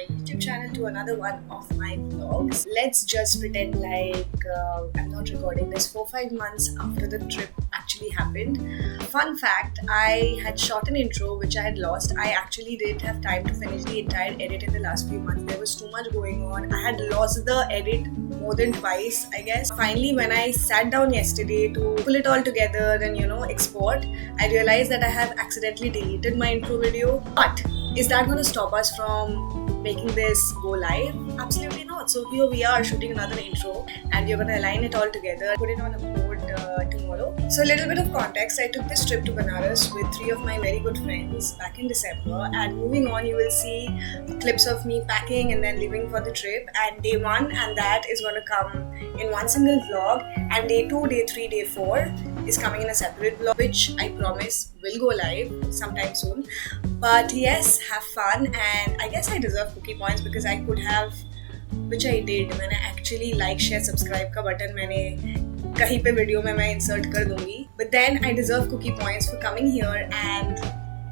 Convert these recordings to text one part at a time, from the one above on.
my YouTube channel to another one of my vlogs. Let's just pretend like I'm not recording this 4-5 months after the trip actually happened. Fun fact, I had shot an intro which I had lost. I actually didn't have time to finish the entire edit in the last few months. There was too much going on. I had lost the edit more than twice, I guess. Finally, when I sat down yesterday to pull it all together and export, I realized that I have accidentally deleted my intro video. But is that going to stop us from making this go live? Absolutely not. So here we are shooting another intro and we're going to align it all together, put it on a board tomorrow. So a little bit of context, I took this trip to Banaras with 3 of my very good friends back in December, and moving on you will see clips of me packing and then leaving for the trip, and day 1 and that is going to come in one single vlog, and day 2, day 3, day 4 is coming in a separate vlog, which I promise will go live sometime soon. But yes, have fun, and I guess I deserve cookie points because I could have, which I did. मैंने actually like, share, subscribe का button मैंने कहीं पे video में मैं insert कर दूंगी. But then I deserve cookie points for coming here and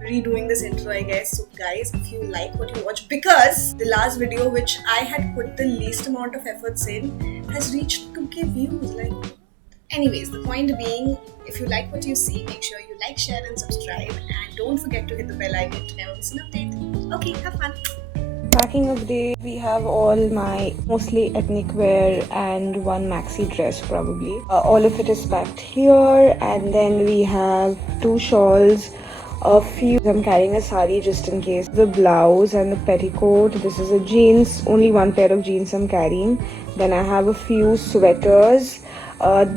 redoing this intro, I guess. So guys, if you like what you watch, because the last video which I had put the least amount of efforts in has reached 2k views. Like, anyways, the point being, if you like what you see, make sure you like, share and subscribe, and don't forget to hit the bell icon to never miss an update. Okay, have fun. Packing update, we have all my mostly ethnic wear and one maxi dress probably. All of it is packed here, and then we have 2 shawls, a few. I'm carrying a sari just in case. The blouse and the petticoat. This is a jeans, only one pair of jeans I'm carrying. Then I have a few sweaters.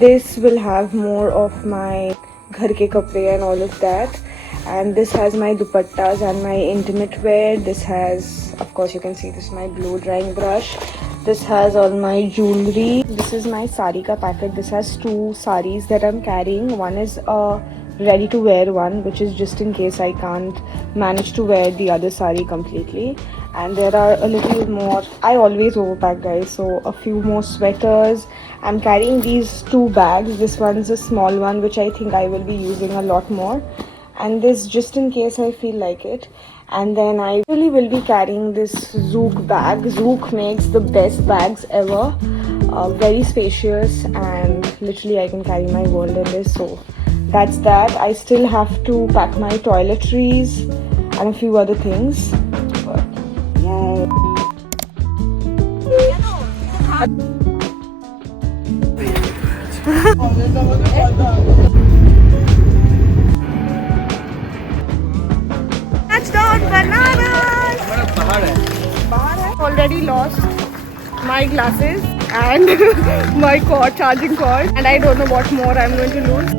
This will have more of my ghar ke kapde and all of that. And this has my dupattas and my intimate wear. This has, of course you can see, this is my blow drying brush. This has all my jewelry. This is my sari ka packet. This has 2 saris that I'm carrying. One is a ready to wear one, which is just in case I can't manage to wear the other sari completely. And there are a little more, I always overpack guys, so a few more sweaters. I'm carrying these 2 bags. This one's a small one which I think I will be using a lot more, and this just in case I feel like it. And then I really will be carrying this Zouk bag. Zouk makes the best bags ever, very spacious, and literally I can carry my world in this. So that's that. I still have to pack my toiletries and a few other things, but yay. Touchdown Banaras! Already lost my glasses and my charging cord, and I don't know what more I'm going to lose.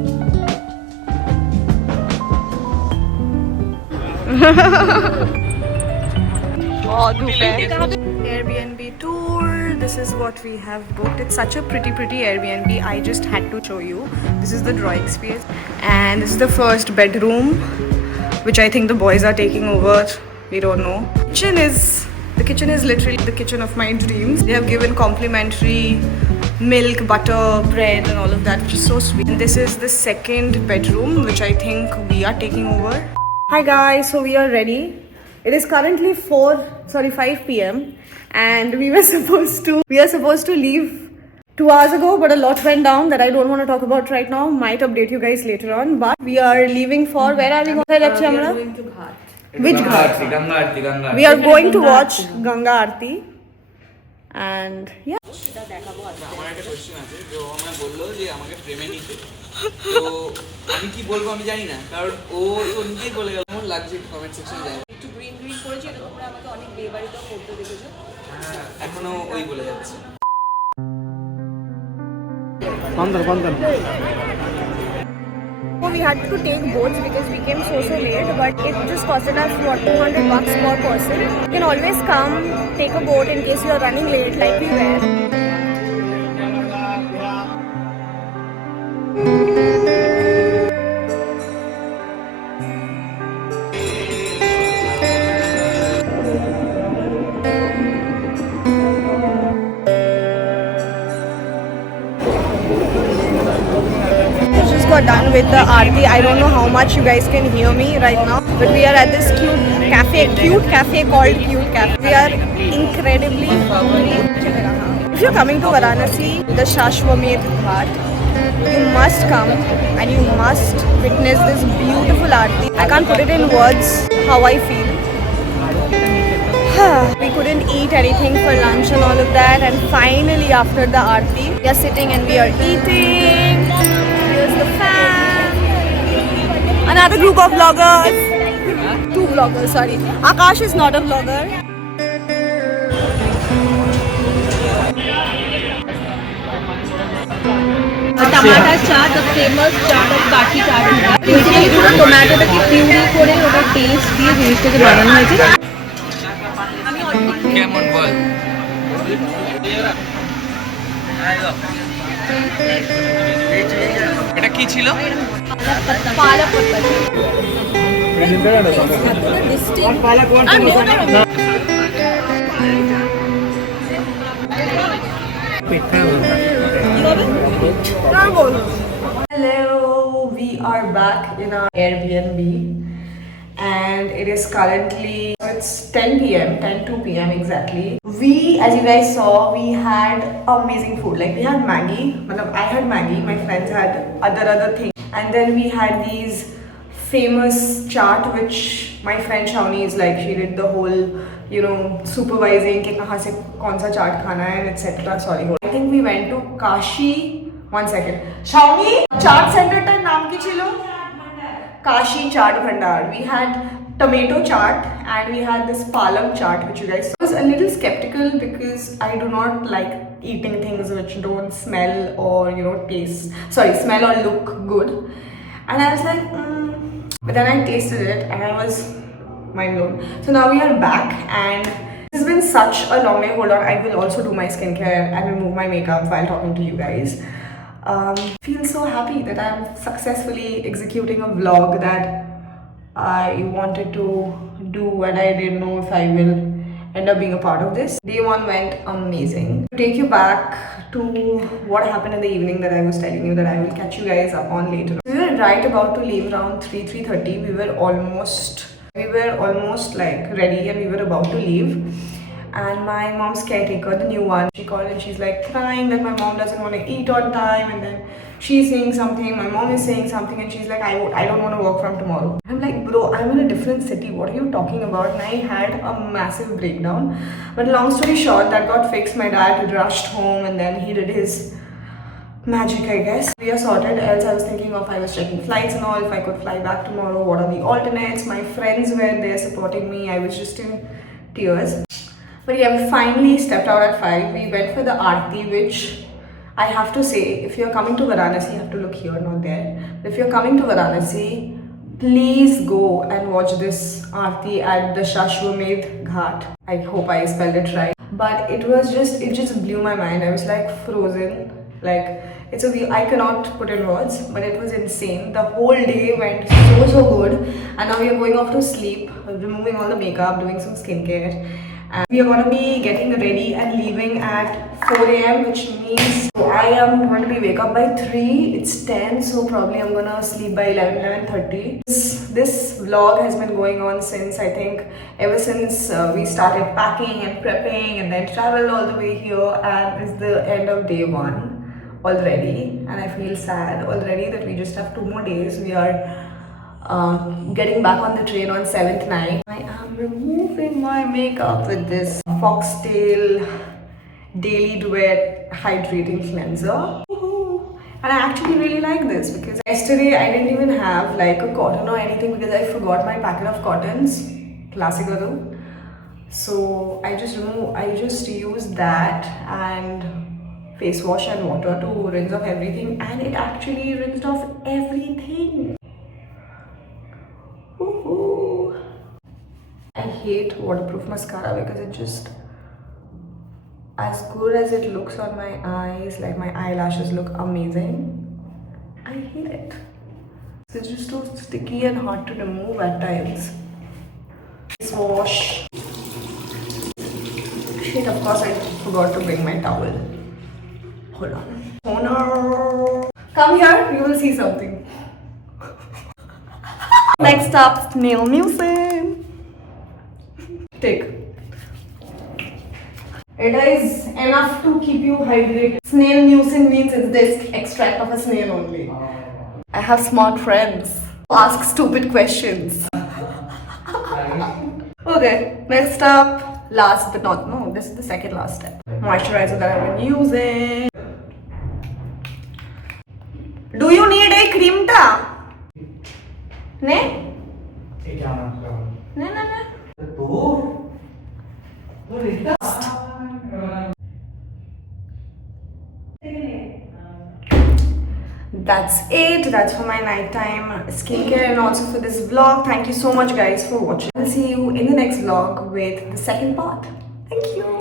Airbnb tour. This is what we have booked. It's such a pretty Airbnb. I just had to show you. This is the drawing space, and this is the first bedroom, which I think the boys are taking over. We don't know. The kitchen is literally the kitchen of my dreams. They have given complimentary milk, butter, bread and all of that, which is so sweet. And this is the second bedroom, which I think we are taking over. Hi guys, so we are ready. It is currently 5 p.m. and we are supposed to leave 2 hours ago, but a lot went down that I don't want to talk about right now. Might update you guys later on. But we are leaving for, where are we going? We are going to Ghat. Which Ghat? Ganga Aarti. We are going to watch Ganga Aarti. And yeah. আমার একটা question আছে, যে ও আমাকে বললো যে আমাকে প্রেমে নিতে, তো আমি কি বলবো আমি জানি না, কারণ ও তো নিজেই বলে গেল। কেমন লাগছে কমেন্ট সেকশনে জানি। একটু গ্রিন করেছি, এটা তোমরা আমাকে অনেক বিয়ে বাড়িতেও করতে দেখেছো। হ্যাঁ, এখনো ওই বলে যাচ্ছে। We had to take boats because we came so late, but it just costed us what, $200 per person. You can always come, take a boat in case you are running late like we were. are done with the aarti. I don't know how much you guys can hear me right now, but we are at this cute cafe called Cute Cafe. We are incredibly If you're coming to Varanasi, the Shashwamedh Ghat, you must come and you must witness this beautiful aarti. I can't put it in words how I feel. We couldn't eat anything for lunch and all of that, and finally after the aarti we are sitting and we are eating. Here's the fam. Another group of vloggers. Two vloggers, sorry. Akash is not a vlogger. टमाटर चाट, the famous chaat of काठी चाट। Basically পুরো টমেটোটাকে puree করে ওটা test দিয়ে জিনিসটাকে বানানো হয়েছে। কেমন বল? এটা কি ছিল? पालक पत्ता। Hello, we are back in our Airbnb and it is currently, it's 10 p.m, 2 p.m. exactly. We, as you guys saw, we had amazing food. Like we had Maggie, I had Maggie, my friends had other things. And then we had these famous chaat which my friend Shawnee is like, she did the whole, supervising कि कहाँ से कौन सा चाट खाना है and etc. Sorry, I think we went to Kashi. 1 second. Shawnee, chaat center ta naam ki chilo? Kashi Chaat Bhandar. We had tomato chaat and we had this palak chaat which you guys saw. I was a little skeptical because I do not like eating things which don't smell or smell or look good. And I was like, but then I tasted it and I was mind blown. So now we are back and this has been such a long day. Hold on, I will also do my skincare and remove my makeup while talking to you guys. Feel so happy that I'm successfully executing a vlog that I wanted to do and I didn't know if I will end up being a part of this. Day 1 went amazing. To take you back to what happened in the evening that I was telling you that I will catch you guys up on later. We were right about to leave around 3:30. We were almost like ready and we were about to leave. And my mom's caretaker, the new one, she called and she's like crying that my mom doesn't want to eat on time, and then she's saying something, my mom is saying something, and she's like, I don't want to work from tomorrow. I'm like, bro, I'm in a different city, what are you talking about? And I had a massive breakdown. But long story short, that got fixed. My dad rushed home and then he did his magic, I guess. We are sorted. Else I was thinking of, I was checking flights and all, if I could fly back tomorrow, what are the alternates. My friends were there supporting me. I was just in tears. But yeah, we finally stepped out at 5. We went for the aarti, which I have to say, if you're coming to Varanasi, you have to look here, not there. But if you're coming to Varanasi, please go and watch this aarti at the Shashwamedh Ghat. I hope I spelled it right. But it just blew my mind. I was like frozen. Like, I cannot put in words, but it was insane. The whole day went so good. And now we are going off to sleep, removing all the makeup, doing some skincare. And we are going to be getting ready and leaving at 4 a.m, which means I am going to be wake up by 3. It's 10, so probably I'm going to sleep by 11:30. This vlog has been going on since, I think, ever since we started packing and prepping and then traveled all the way here, and it's the end of day 1 already. And I feel sad already that we just have 2 more days. We are getting back on the train on 7th night. I am removing my makeup with this Foxtail Daily Duet Hydrating Cleanser. And I actually really like this because yesterday I didn't even have like a cotton or anything because I forgot my packet of cottons. Classical though. So I just used that and face wash and water to rinse off everything, and it actually rinsed off everything. I hate waterproof mascara because it just, as good as it looks on my eyes, like my eyelashes look amazing, I hate it. It's just so sticky and hard to remove at times. Face wash. Shit, of course I forgot to bring my towel. Hold on. Oh no! Come here, you will see something. Next up, snail mucin. Take. It is enough to keep you hydrated. Snail mucin means it's this extract of a snail only. I have smart friends who ask stupid questions. Okay, next up, last but not, no, this is the second last step. Moisturizer that I've been using. Do you need a cream ta? Ne? Ne. That's it. That's for my nighttime skincare and also for this vlog. Thank you so much guys for watching. I'll see you in the next vlog with the second part. Thank you.